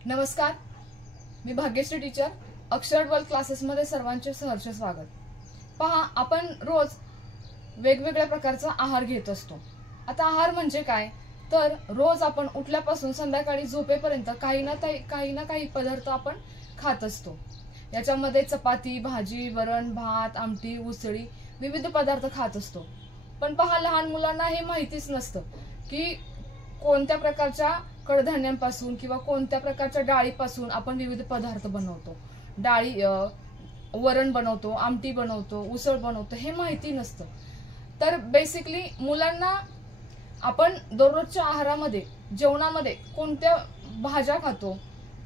नमस्कार, मी भाग्यश्री टीचर अक्षर world classes मध्ये सर्वांचे सहर्ष स्वागत। पहा, आपण रोज वेगवेगळ्या प्रकारचा आहार घेत असतो। आता आहार म्हणजे काय, तर रोज आपण उठल्यापासून संध्याकाळी झोपेपर्यंत काही ना काही पदार्थ आपण खात असतो। याच्यामध्ये चपाती, भाजी, वरण, भात, आमटी, उसळी विविध पदार्थ खात असतो। पण पहा, लहान मुलांना हे माहितीच नसतं की कोणत्या प्रकारच्या कडधान्यांपासून किंवा कोणत्या प्रकारच्या डाळीपासून आपण विविध पदार्थ बनवतो। वरण बनवतो, आमटी बनवतो, उसळ बनवतो, हे माहिती नसतं। तर बेसिकली मुलांना आपण दररोजच्या आहारामध्ये, जेवणामध्ये कोणत्या भाज्या खातो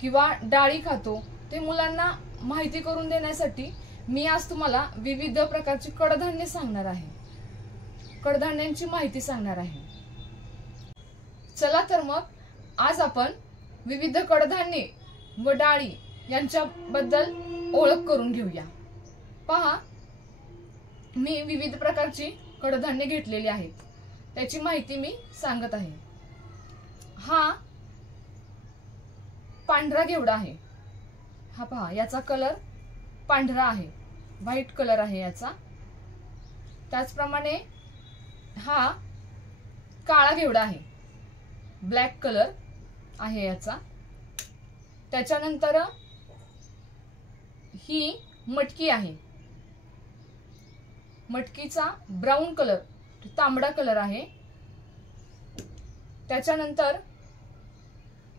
किंवा डाळी खातो ते मुलांना माहिती करून देण्यासाठी मी आज तुम्हाला विविध प्रकारची कडधान्य सांगणार आहे, कडधान्यांची माहिती सांगणार आहे। चला तर मग आज आपण विविध कडधान्ये व डाळी यांच्याबद्दल ओळख करून घेऊया। पहा, मी विविध प्रकारची कडधान्ये घेतलेली आहेत, त्याची माहिती मी सांगत आहे। हा पांढरा घेवडा आहे। हा पहा, याचा कलर पांढरा आहे, व्हाईट कलर आहे याचा। त्याचप्रमाणे हा काळा घेवडा आहे, ब्लॅक कलर आहे याचा। त्याच्यानंतर ही मटकी आहे, मटकीचा ब्राऊन कलर, तांबडा कलर आहे। त्याच्यानंतर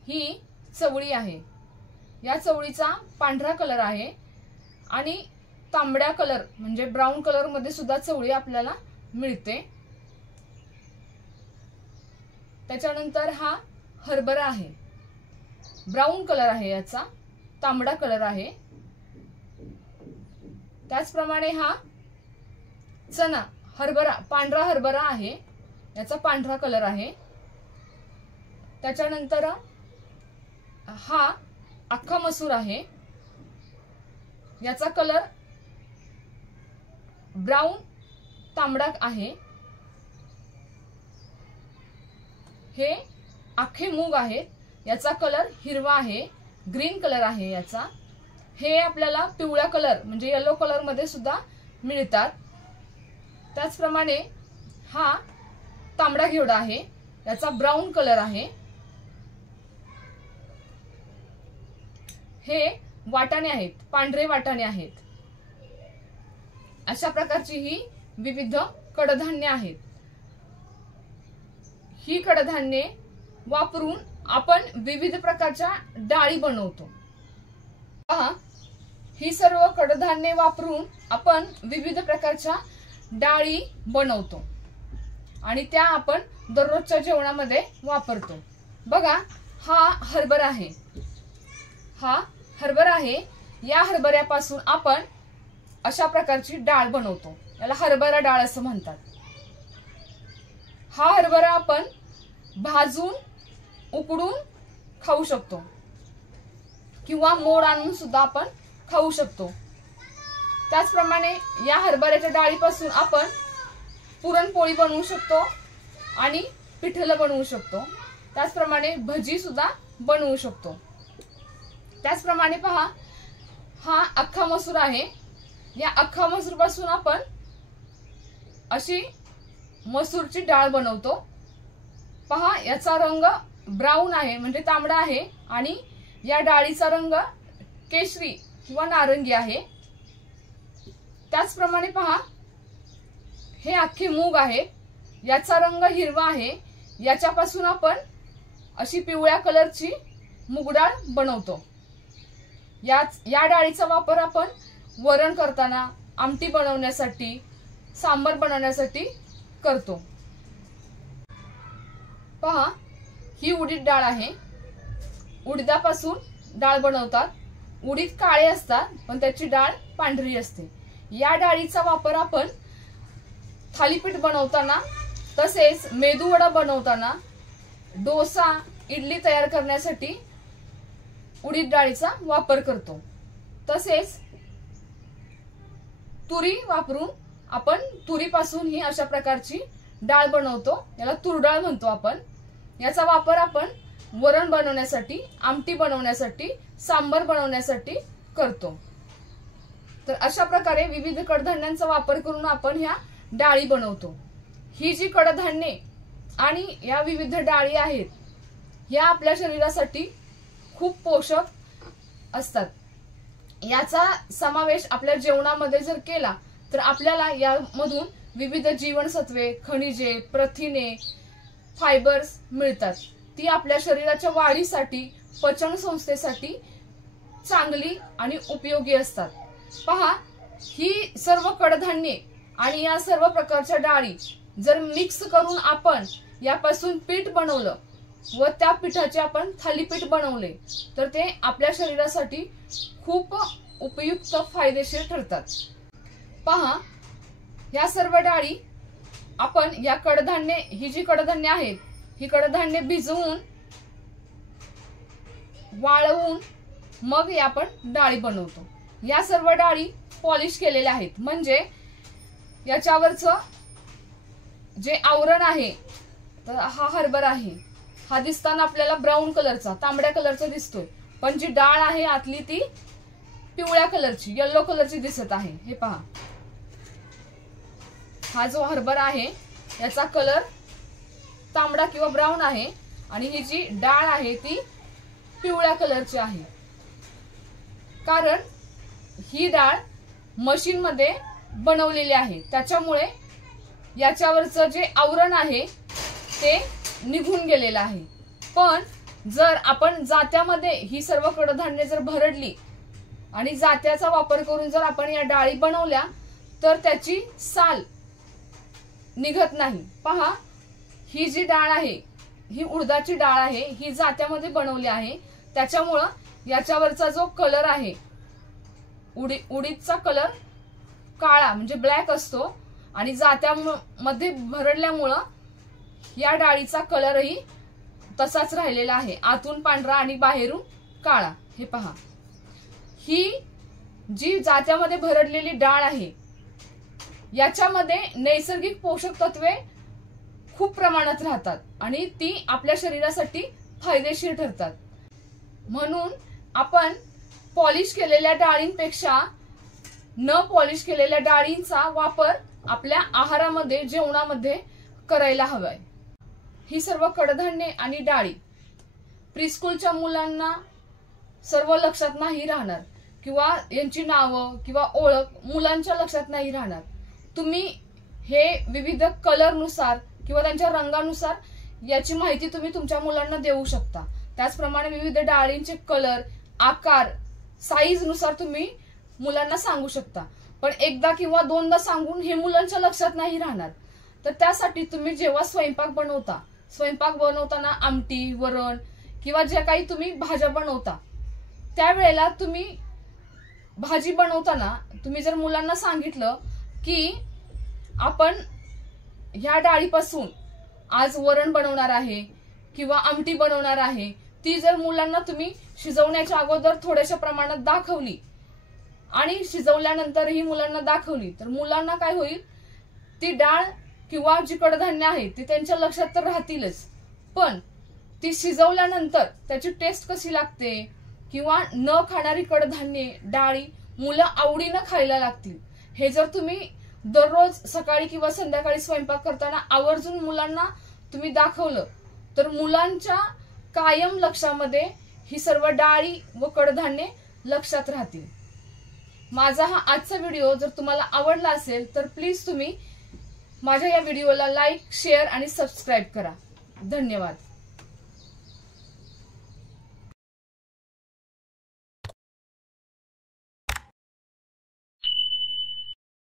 ही चवळी आहे, या चवळीचा पांढरा कलर आहे आणि तांबड्या कलर म्हणजे ब्राऊन कलर मध्ये सुद्धा चवळी आपल्याला मिळते। त्याच्यानंतर हा हरभरा आहे, ब्राऊन कलर आहे याचा, तांबडा कलर आहे। त्याचप्रमाणे हा चना हरभरा, पांढरा हरभरा आहे, याचा पांढरा कलर आहे। त्याच्यानंतर हा अख्खा मसूर आहे, याचा कलर ब्राऊन तांबडा आहे। हे अख्खे मूग आहेत, याचा कलर हिरवा आहे, ग्रीन कलर आहे याचा। हे आपल्याला पिवळा कलर म्हणजे येलो कलर मध्ये सुद्धा मिळतात। त्याचप्रमाणे हा तांबडा घेवडा आहे, याचा ब्राऊन कलर आहे। हे वाटाणे आहेत, पांढरे वाटाणे आहेत। अशा प्रकारची ही विविध कडधान्ये आहेत। ही कडधान्ये वापरून आपण विविध प्रकारच्या डाळी बनवतो। पहा, ही सर्व कडधान्ये वापरून आपण विविध प्रकारच्या डाळी बनवतो आणि त्या आपण दररोजच्या जेवणामध्ये वापरतो। बघा, हा हरभरा आहे, हा हरभरा आहे। या हरभऱ्यापासून आपण अशा प्रकारची डाळ बनवतो, याला हरभरा डाळ असं म्हणतात। हा हरभरा आपण भाजून उकडून खाऊ शकतो किंवा मोड आणून सुद्धा आपण खाऊ शकतो। त्याचप्रमाणे या हरभऱ्याच्या डाळीपासून आपण पुरणपोळी बनवू शकतो आणि पिठलं बनवू शकतो। त्याचप्रमाणे भजी सुद्धा बनवू शकतो। त्याचप्रमाणे पहा, हा अख्खा मसूर आहे, या अख्खा मसूर पासून आपण अशी मसूरची डाळ बनवतो। पहा, याचा रंग ब्राऊन आहे म्हणजे तांबडा आहे आणि या डाळीचा रंग केशरी किंवा नारंगी आहे। त्याचप्रमाणे पहा, हे अख्खे मूग आहे, याचा रंग हिरवा आहे, याच्यापासून आपण अशी पिवळ्या कलरची मूग डाळ बनवतो। या डाळीचा वापर आपण वरण करताना, आमटी बनवण्यासाठी, सांबार बनवण्यासाठी करतो। पहा, ही उडीद डाळ आहे, उडीदापासून डाळ बनवतात। उडीद काळे असतात पण त्याची डाळ पांढरी असते। या डाळीचा वापर आपण थालीपीठ बनवताना, तसेच मेदूवडा बनवताना, डोसा, इडली तयार करण्यासाठी उडीद डाळीचा वापर करतो। तसेच तुरी वापरून आपण तुरीपासून ही अशा प्रकारची डाळ बनवतो, याला तूर डाळ म्हणतो आपण। याचा वापर आपण वरण बनवण्यासाठी, आमटी बनवण्यासाठी, सांबर बनवण्यासाठी करतो। तर अशा प्रकारे विविध कडधान्यांचा वापर करून आपण ह्या डाळी बनवतो। ही जी कडधान्ये आणि या विविध डाळी आहेत ह्या आपल्या शरीरासाठी खूप पोषक असतात। याचा समावेश आपल्या जेवणामध्ये जर केला तर आपल्याला यामधून विविध जीवनसत्वे, खनिजे, प्रथिने, फायबर्स मिळतात। ती आपल्या शरीराच्या वाढीसाठी, पचन संस्थेसाठी चांगली आणि उपयोगी असतात। पहा, ही सर्व कडधान्ये आणि या सर्व प्रकारच्या डाळी जर मिक्स करून आपण यापासून पीठ बनवलं व त्या पिठाचे आपण थालीपीठ बनवले तर ते आपल्या शरीरासाठी खूप उपयुक्त, फायदेशीर ठरतात। पहा, या सर्व डाळी आपण या कडधान्य, ही जी कडधान्य आहेत ही कडधान्य भिजवून, वाळवून मग आपण डाळी बनवतो। या सर्व डाळी पॉलिश केलेल्या आहेत, म्हणजे याच्यावरचं जे आवरण आहे, तर हा हरभरा आहे, हा दिसताना आपल्याला ब्राऊन कलरचा, तांबड्या कलरचा दिसतोय, पण जी डाळ आहे आतली ती पिवळ्या कलरची, येलो कलरची दिसत आहे। हे पहा, हा जो हरभरा आहे याचा कलर तांबडा किंवा ब्राऊन आहे आणि ही जी डाळ आहे ती पिवळ्या कलरची आहे, कारण ही डाळ मशीन मध्ये बनवलेली आहे, त्याच्यामुळे याच्यावरचं जे आवरण आहे ते निघून गेलेलं आहे। पण जर आपण जात्यामध्ये ही सर्व कडधान्य जर भरडली आणि जात्याचा वापर करून जर आपण या डाळी बनवल्या तर त्याची साल निघत नाही। पहा, ही जी डाळ आहे ही उडदाची डाळ आहे, ही जात्यामध्ये बनवली आहे, त्याच्यामुळं याच्यावरचा जो कलर आहे, उडीदचा कलर काळा म्हणजे ब्लॅक असतो आणि जात्यामध्ये भरडल्यामुळं या डाळीचा कलरही तसाच राहिलेला आहे, आतून पांढरा आणि बाहेरून काळा। हे पहा, ही जी जात्यामध्ये भरडलेली डाळ आहे याच्यामध्ये नैसर्गिक पोषक तत्वे खूप प्रमाणात राहतात आणि ती आपल्या शरीरासाठी फायदेशीर ठरतात। म्हणून आपण पॉलिश केलेल्या डाळींपेक्षा न पॉलिश केलेल्या डाळींचा वापर आपल्या आहारामध्ये, जेवणामध्ये करायला हवाय। ही सर्व कडधान्ये आणि डाळी प्रीस्कूलच्या मुलांना सर्व लक्षात नाही राहणार किंवा यांची नावं किंवा ओळख मुलांच्या लक्षात नाही राहणार। तुम्ही हे विविध कलर नुसार किंवा त्यांच्या रंगानुसार याची माहिती तुम्ही तुमच्या मुलांना देऊ शकता। त्याचप्रमाणे विविध डाळींचे कलर, आकार, साईज नुसार तुम्ही मुलांना सांगू शकता, पण एकदा किंवा दोनदा सांगून हे मुलांच्या लक्षात नाही राहणार। तर त्यासाठी तुम्ही जेव्हा स्वयंपाक बनवताना आमटी, वरण किंवा जे काही तुम्ही भाज्या बनवता त्यावेळेला तुम्ही भाजी बनवताना तुम्ही जर मुलांना सांगितलं की आपण ह्या डाळीपासून आज वरण बनवणार आहे किंवा आमटी बनवणार आहे, ती जर मुलांना तुम्ही शिजवण्याच्या अगोदर थोड्याशा प्रमाणात दाखवली आणि शिजवल्यानंतरही मुलांना दाखवली तर मुलांना काय होईल, ती डाळ किंवा जी कडधान्य आहे ती त्यांच्या लक्षात तर राहतीलच, पण ती शिजवल्यानंतर त्याची टेस्ट कशी लागते किंवा न खाणारी कडधान्ये, डाळी मुलं आवडीनं खायला लागतील। हे जर तुम्ही दररोज सकाळी किंवा संध्याकाळी स्वयंपाक करताना आवर्जून मुलांना तुम्ही दाखवलं तर मुलांच्या कायम लक्षामध्ये ही सर्व डाळी व कडधान्ये लक्षात राहतील। माझा हा आजचा व्हिडिओ जर तुम्हाला आवडला असेल तर प्लीज तुम्ही माझ्या या व्हिडिओला लाईक, शेअर आणि सबस्क्राईब करा। धन्यवाद।